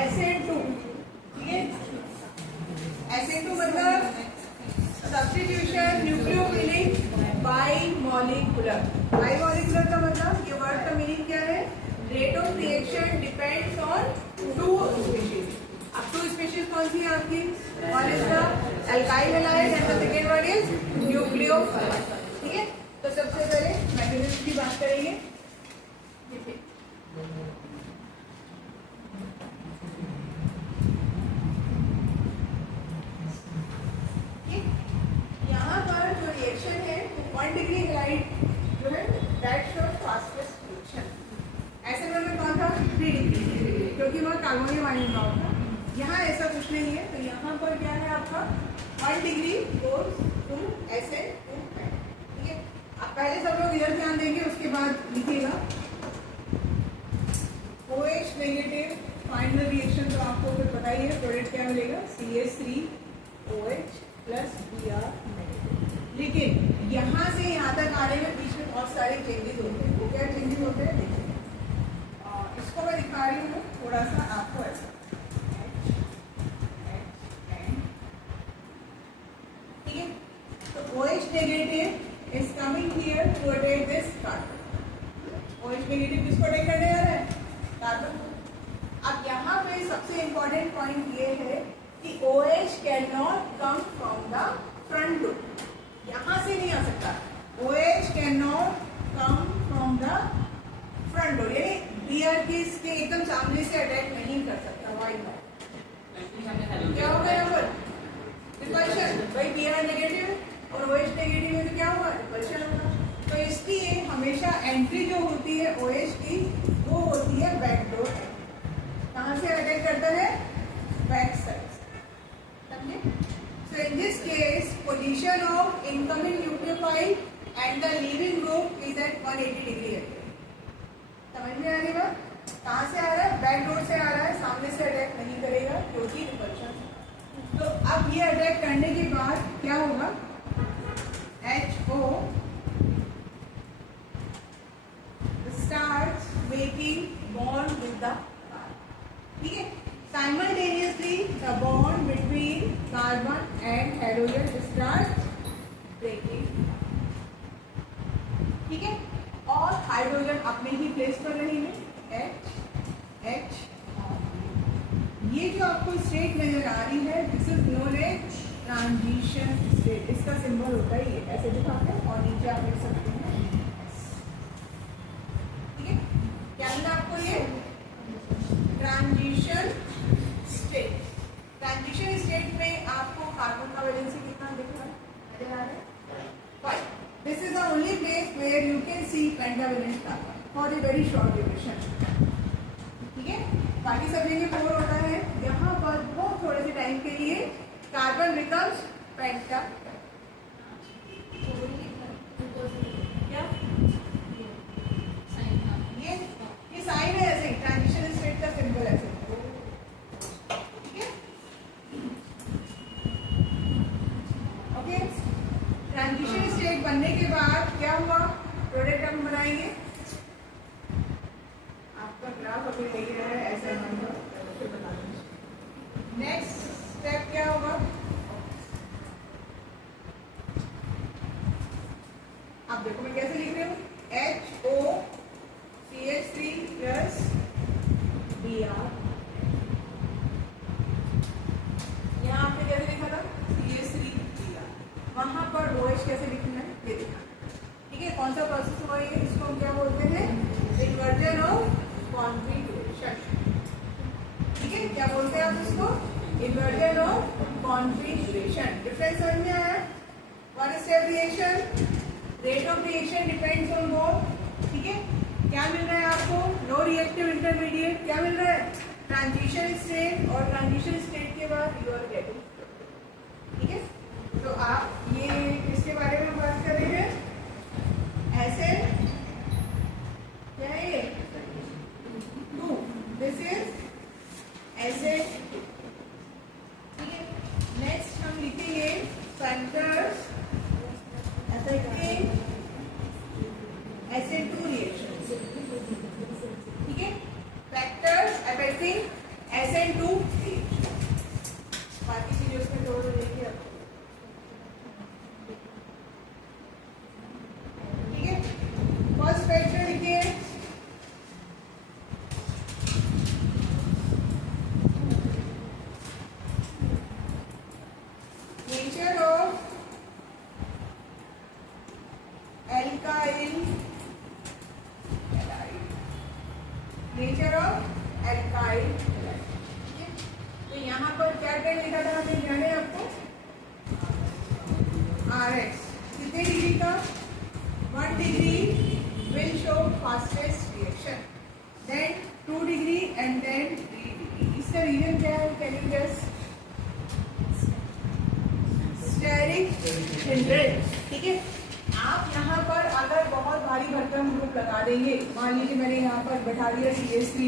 SN2, ठीक है। SN2 मतलब सब्स्टिट्यूशन न्यूक्लियोफिलिक बाइमॉलिक्यूलर। बाइमॉलिक्यूलर का मतलब, ये वर्ड का मीनिंग क्या है? Rate of reaction depends on two species. अब टू स्पीशीज कौन सी है आपकी? One is the alkyl halide and the second one is nucleophilic, ठीक है। तो सबसे पहले मैग्नीशियम की बात करेंगे। यहाँ पर जो रिएक्शन है 1 डिग्री हैलाइड जो है दैट शोज फास्टेस्ट रिएक्शन। ऐसे में कौन था? 3 डिग्री, क्योंकि वह कार्बोनिल आयन का होता। यहाँ ऐसा कुछ नहीं है, तो यहाँ पर क्या है आपका 1 डिग्री गोज टू SN2, ठीक है। आप पहले सब लोग इधर ध्यान देंगे, उसके बाद लिखिएगा OH नेगेटिव फाइनल रिएक्शन। तो आपको फिर पता ही है प्रोडक्ट क्या मिलेगा? CH3OH plus Br negative. लेकिन यहाँ से यहाँ तक आने में बीच में बहुत सारे चेंजेस होते हैं। वो क्या चेंजेस होते हैं देखिए, इसको मैं दिखा रही हूँ थोड़ा सा आपको ऐसा, ठीक है। तो OH negative is coming here to attack this carbon. OH negative किसको अटैक करने आ रहा है? कार्बन। अब यहाँ पे सबसे इंपॉर्टेंट पॉइंट ये है कि OH can not come from the front loop. यहाँ से नहीं आ सकता। OH can not come from the front loop, यानी Br के एकदम सामने से अटैक नहीं कर सकता। वाई क्या होगा यहाँ पर? रिपल्शन। भाई Br नेगेटिव और OH नेगेटिव में तो क्या होगा? रिपल्शन होगा। तो इसलिए हमेशा एंट्री जो होती है OH की, वो होती है बैकडोर। कहाँ से अटैक करता है? Back side. समझे? So in this case position of incoming nucleophile and the leaving group is at 180 degree है। समझ में आ रही बात? कहाँ से आ रहा है? बैकडोर से आ रहा है, सामने से अटैक नहीं करेगा क्योंकि रिपल्शन। तो अब ये अटैक करने के बाद क्या होगा? HO starts making bond with the carbon, ठीक है। Simultaneously the bond between carbon and hydrogen starts breaking, ठीक है। और हाइड्रोजन अपने ही प्लेस पर रहेंगे H। ये जो आपको स्टेट नजर आ रही है, this is known as transition state. इसका सिंबल होता है ये, ऐसे दिखाते हैं और नीचे आप लिख सकते हैं। क्या मिला आपको? ये ट्रांजिशन स्टेट। ट्रांजिशन स्टेट में आपको कार्बन का वैलेंसी कितना दिख रहा है? 5। This is the only place where you can see pentavalent carbon for a very short duration, ठीक है। बाकी सब जगह 4 होता है, यहाँ पर बहुत थोड़े से टाइम के लिए कार्बन बिकम्स पेंटा। क्या ये साइन है? ऐसे ट्रांजिशन स्टेट का सिंबल ऐसे, ठीक है। ओके, ट्रांजिशन स्टेट बनने के बाद क्या हुआ? प्रोडक्ट हम बनाएंगे। आपका ग्राफ अभी ले रहा है ऐसा नंबर। नेक्स्ट स्टेप क्या होगा? आप देखो मैं कैसे लिख रही हूँ, HO CH3 प्लस Br। यहाँ आपने कैसे लिखा था? CH3 Br। वहां पर OH कैसे लिखना है ये देखा, ठीक है। कौन सा प्रोसेस हुआ ये? इसको हम क्या बोलते हैं? इन्वर्जन ऑफ कॉन्फिगरेशन, ठीक है। क्या बोलते हैं आप इसको? Inversion of configuration. डिफरेंस समझ में आया? 1 step reaction, rate of reaction depends on both, ठीक है। क्या मिल रहा है आपको? No reactive intermediate. क्या मिल रहा है? ट्रांजिशन स्टेट, और ट्रांजिशन स्टेट के बाद यू आर गेटिंग, ठीक है। तो आप ये किसके बारे में बात कर रहे हैं? ऐसे क्या है ये? 2। दिस इज एसिड, ठीक है। नेक्स्ट हम लिखेंगे फैक्टर्स अफेक्टिंग SN2 रिएक्शन, ठीक है। फैक्टर्स एवरीथिंग SN2 बाकी चीजें उसमें जोड़ देंगे अब। ठीक है, फर्स्ट फैक्टर लिखिए nature of alkyl nature of alkyl. तो यहाँ पर क्या टेन लिखा था हमने ध्यान है आपको, RX कितने डिग्री का, 1 degree will show fastest reaction, then 2 degree and then 3 degree. इसका रीजन क्या है, can you guess? Steric hindrance. ठीक है, आप यहाँ पर अगर बहुत भारी भरकम ग्रुप लगा देंगे, मान लीजिए मैंने यहाँ पर बैठा दिया CH3,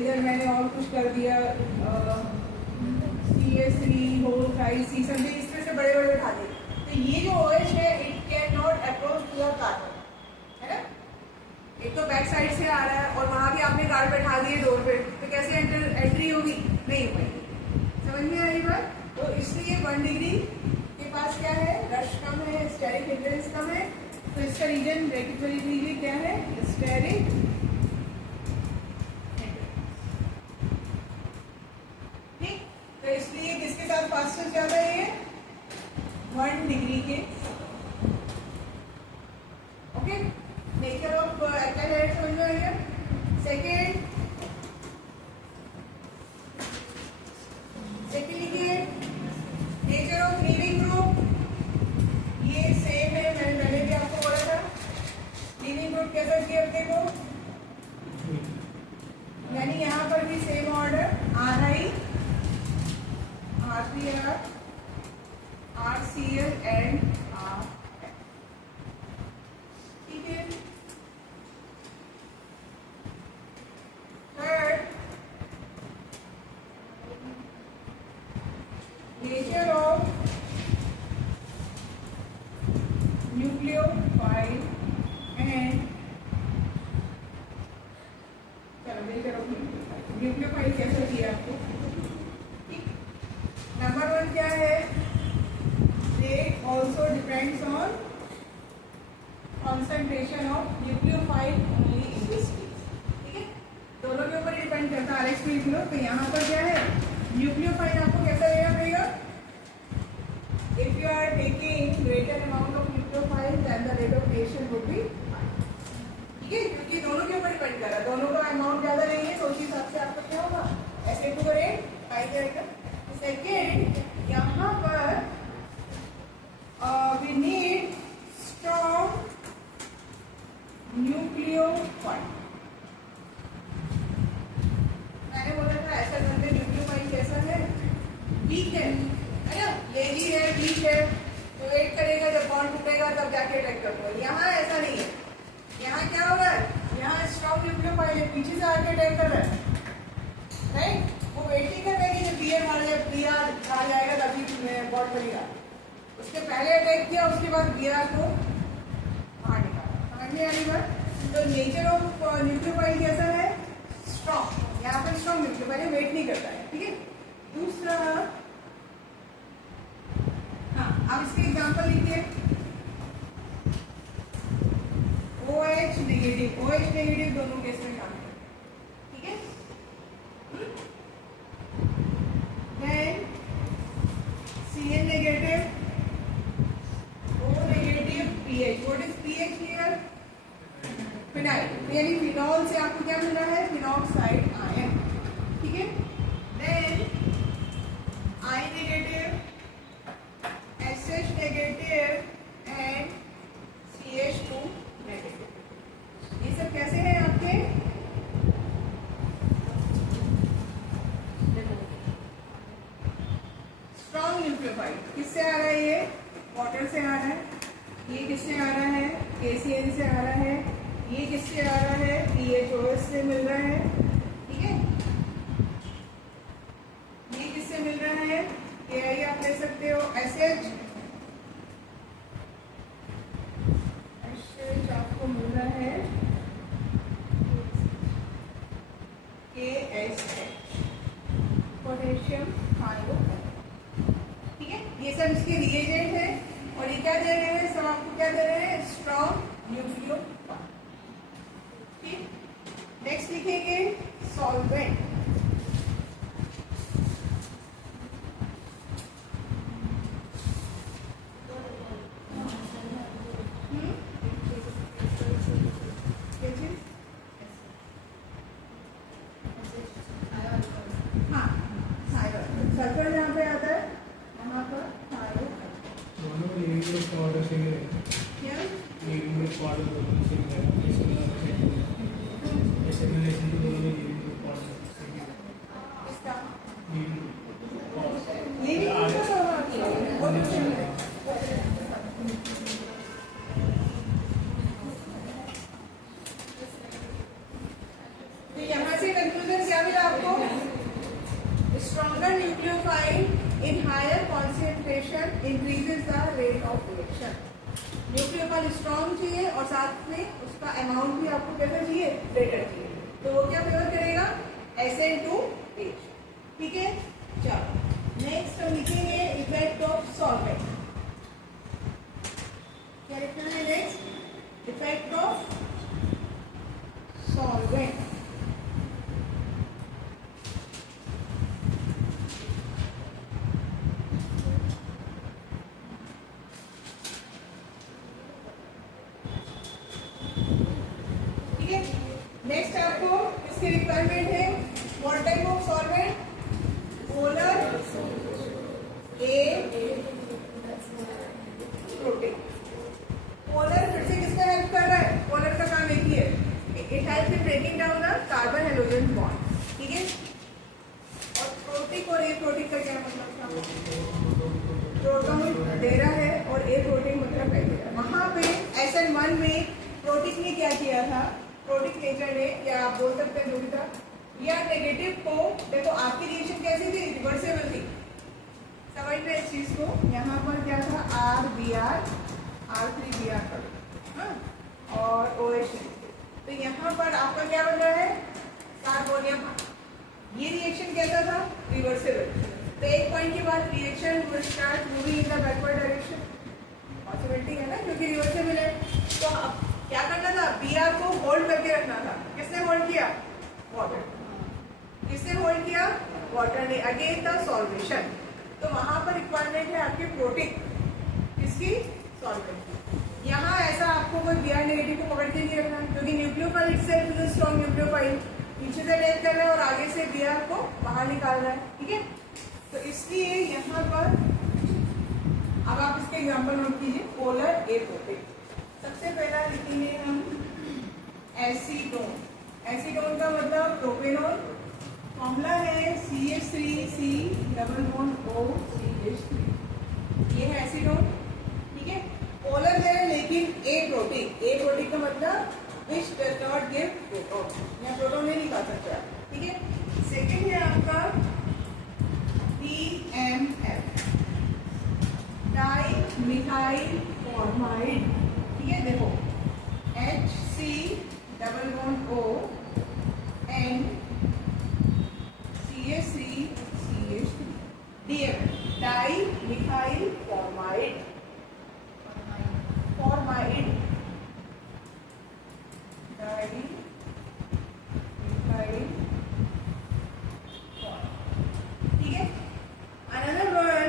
इधर मैंने और कुछ कर दिया CH3 होल 5C समझे, इस तरह से बड़े बड़े बैठा दिए, तो ये जो OH है it can not approach to the carbon, है ना। एक तो बैक साइड से आ रहा है और वहां भी आपने गार्ड बैठा दिए डोर पे, तो कैसे एंट्री होगी, नहीं हो पाएगी। समझ में आई बात? तो इसलिए 1 डिग्री के पास क्या है, रश कम है, स्टेरिक हिंड्रेंस कम है, तो इसका रीजन ब्रैकेट में लिख लीजिए क्या है, स्टेरिक हिंड्रेंस। ठीक, तो इसलिए किसके साथ फास्टेस्ट ज्यादा है, 1 डिग्री के। ओके, नेचर ऑफ एल्काइल समझ में आएगा। सेकेंड लिखिए नेचर ऑफ लीविंग ग्रुप, ये सेम है, मैंने पहले भी आपको बोला था। लीविंग ग्रुप कैसा किया देखो, यानी यहाँ पर भी same order, RI R3R RCl and R। ठीक है, third nature of nucleophile and, चलो नेचर ऑफ न्यूक्लियोफाइल कैसा किया आपको। ठीक, नंबर 1 क्या है, they also depends on concentration of nucleophile only in this case। ठीक है, दोनों के ऊपर डिपेंड करता है। RX लिख लो, तो यहाँ पर क्या है, न्यूक्लियोफाइल आपको कैसा लेना पड़ेगा, if you are taking greater amount of nucleophile then the rate of reaction would be high। ठीक है, क्योंकि दोनों के ऊपर डिपेंड कर रहा है, दोनों का अमाउंट ज्यादा नहीं है, तो उस हिसाब से आपका क्या होगा, SN2 का रेट हाई जाएगा। सेकेंड, यहाँ पर we need strong न्यूक्लियोफाइल। मैंने बोला था ऐसा करते न्यूक्लियोफाइल कैसा है, वीक है ना, लेजी है, वीक है, तो वेट करेगा जब बॉन्ड टूटेगा तब जाके अटैक करता है। यहाँ ऐसा नहीं है, यहाँ क्या होगा, यहाँ स्ट्रॉन्ग न्यूक्लियोफाइल है, पीछे से आके अटैक कर रहा है, राइट। वो वेट नहीं कर रहा है कि जब बीआर आ जाएगा तभी बॉन्ड बनेगा, उसने पहले अटैक किया, उसके बाद बीआर को बाहर निकाला। समझ में आने बात। तो नेचर ऑफ न्यूक्लियोफाइल कैसा है, स्ट्रॉन्ग, यहाँ पर स्ट्रॉन्ग न्यूक्लियोफाइल वेट नहीं करता है। ठीक है, दूसरा, हाँ अब इसके एग्जांपल लिखिए, OH नेगेटिव दोनों केस में काम करते हैं। ठीक है, then Cl negative, O negative, pH। What is pH here, phenyl, यानी फिनॉल से आपको क्या मिल रहा है, फिनॉक्साइड आयन। ठीक है, then I negative, SH negative and CH2 negative. ये सब कैसे हैं आपके, स्ट्रॉन्ग न्यूक्लियोफाइल। किससे आ रहा है ये, वाटर से आ रहा है, ये किससे आ रहा है, KCl से आ रहा है, ये किससे आ रहा है, PHOS से मिल रहा है। ठीक है, ये किससे मिल रहा है, KI आप ले सकते हो, SH आपको मिल रहा है KSH। पोटेशियम थायोटाइड। ठीक है, ये सब इसके रिएजेंट है। और ये क्या दे रहे हैं, सब आपको क्या दे रहे हैं, स्ट्रॉन्ग न्यूक्लियोफाइल। ठीक, नेक्स्ट लिखेंगे सॉल्वेंट। सल्फर जहाँ पे आता है वहाँ पर तो यहाँ से कंक्लूजन क्या मिला आपको, stronger nucleophile in higher concentration increases the rate of reaction. Nucleophile strong चाहिए और साथ में उसका अमाउंट भी आपको कैसा चाहिए, ग्रेटर चाहिए। तो वो क्या फेवर करेगा, SN2H। ठीक है, चलो नेक्स्ट हम लिखेंगे इफेक्ट ऑफ सॉल्वेंट। क्या लिखना है next, effect of solvent. Next आपको इसकी रिक्वायरमेंट है, what type of solvent, polar A protein. Polar फिर से किसका हेल्प कर रहा है, पोलर का काम एक ही है, it help in breaking down the carbon halogen bond. ठीक है, और प्रोटीन और ए प्रोटीन का क्या मतलब था, प्रोटॉन दे रहा है और ए प्रोटीन मतलब क्या दे रहा है। वहां पे SN1 में प्रोटीन ने क्या किया था, प्रोटीन नेचर ने, या आप बोल सकते हैं जो भी था, या नेगेटिव को, देखो आपकी रिएक्शन कैसी थी, रिवर्सेबल थी। समझ रहे इस चीज को, यहाँ पर क्या था, RBr R3Br पर और OH। तो यहाँ पर आपका क्या बन रहा है, कार्बोनियम। ये रिएक्शन कैसा था, रिवर्सेबल। तो एक पॉइंट के बाद reaction will start moving in the backward direction, possibility है ना, क्योंकि रिवर्सेबल है। तो अब क्या करना था, Br को होल्ड करके रखना था। किसने होल्ड किया, वाटर। किसने होल्ड किया, वाटर ने, अगेंस्ट द सॉल्वेशन। तो वहां पर रिक्वायरमेंट है आपकी प्रोटीन, किसकी, सॉल्वेंट की। यहाँ ऐसा आपको कोई Br नेगेटिव को पकड़ के नहीं रखना, क्योंकि nucleophile itself is a strong nucleophile, पीछे से अटैक कर रहा है और आगे से Br को बाहर निकाल रहा है। ठीक है, तो इसलिए यहाँ पर अब आप इसके एग्जाम्पल नोट कीजिए, पोलर ए प्रोटीन। सबसे पहला लिखेंगे हम एसीटोन। एसीटोन का मतलब प्रोपेनॉल, फॉर्मूला है CH3C डबल बॉन्ड OCH3। ये है एसीटोन। ठीक है, पोलर है लेकिन ए प्रोटीन, ए प्रोटीन का मतलब which does not give proton, या प्रोटॉन नहीं निकाल सकता। ठीक है, सेकेंड है आपका DMF, डाई मिथाइल फॉर्माइड। ठीक है, देखो HC double bond O N CH3 CH3। DMF, dimethyl formamide, formamide, dimethyl. ठीक है, another one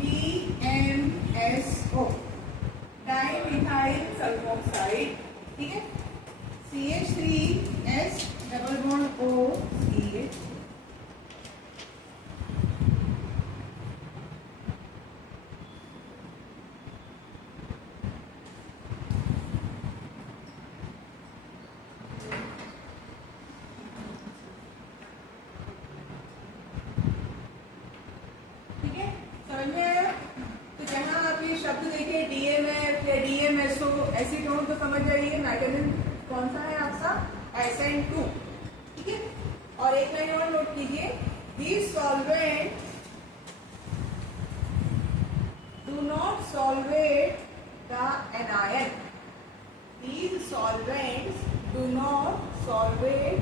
DMSO, dimethyl sulfoxide. ठीक है, CH3S डबल बॉन्ड OCH। ठीक है, समझ में आया। तो जहां आप ये शब्द देखिए DMF या DMSO, एसीटोन, तो समझ जाइए नाइट्रोजन कौन सा है आपका, SN2। ठीक है, और एक लाइन और नोट कीजिए, these solvents do not solvate the anion. These solvents do not solvate